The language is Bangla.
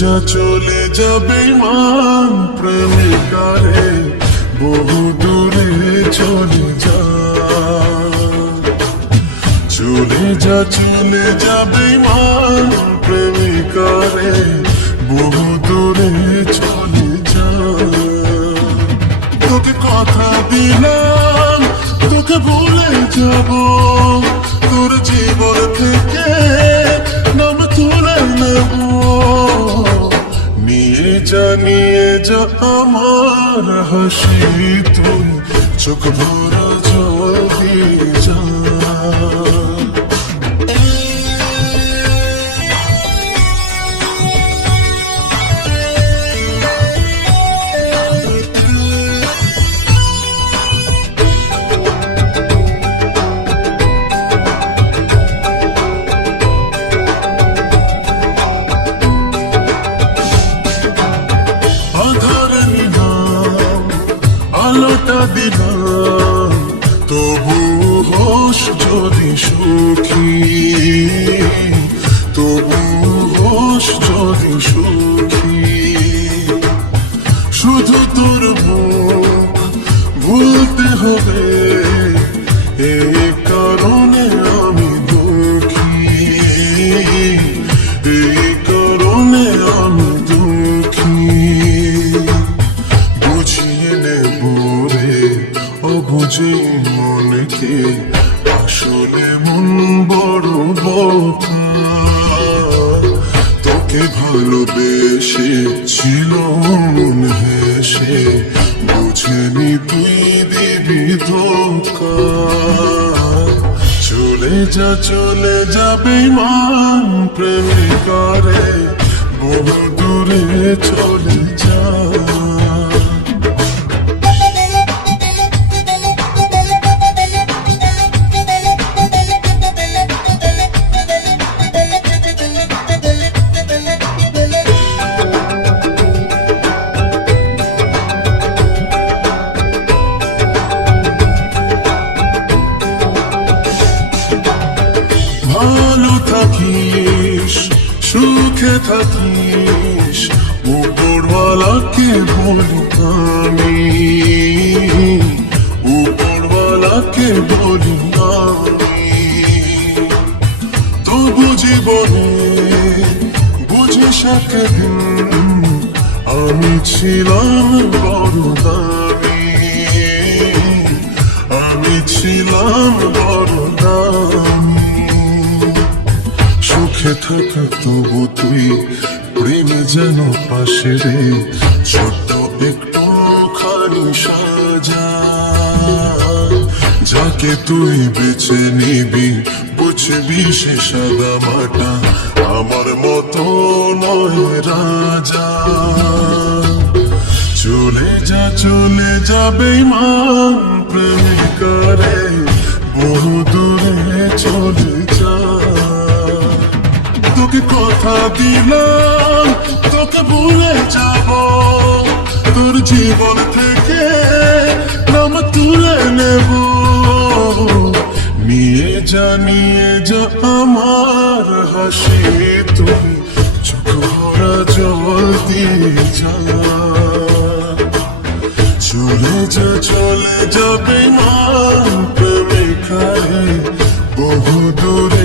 যা চলে যাবে মান প্রেমিকারে, বহু দূরে চলে যা। চলে যাবে মান প্রেমিকারে, বহু দূরে চলে যা। তোকে কথা দিলাম তোকে ভুলে যাব, তোর জীবন থেকে নাম তুলে নেব। নিয়ে যা আমার হাসি, তুই চোখ ভরা জল দিয়ে যা। আলোটা দিলাম তবু হোস যদি সুখী, তবু হোস যদি সুখী। শুধু তোর মুখ ভুলতে হবে, এই কারণে আমি দুঃখী, এই কারণে আমি দুঃখী। বুঝিয়ে নেব রে অবুঝে মনকে, আসলে মন বড় বোকা। তোকে ভালোবেসে ছিল মন হেসে, বুঝেনি তুই দিবি ধোকা। চলে যাবে মান প্রেমিকারে, বহু দূরে চলে যা। ভালো থাকিস সুখে থাকিস, উপরওয়ালাকে বলি আমি, উপরওয়ালাকে বলি আমি। তবু জীবনে বুঝিস একদিন আমি ছিলাম বড় দামি, আমি ছিলাম বড় দামি। সুখে থাকা তবু তুই প্রেমে যেন পাশে রে, ছোট্ট একটু খানি সাজা। যাকে তুই বেছে নিবি বুঝবি সে সাদা মাটা, আমার মতো নয় রাজা। চলে যাবে মান প্রেমিকারে, বহু দূরে চলে যা। তোকে কথা দিলাম তোকে ভুলে যাব, তোর জীবন থেকে নাম তুলে নেব। নিয়ে যা আমার হাসি, তুই চোখ ভরা জল দিয়ে যা। চলে যাবে মান প্রেমিকারে, বহু দূরে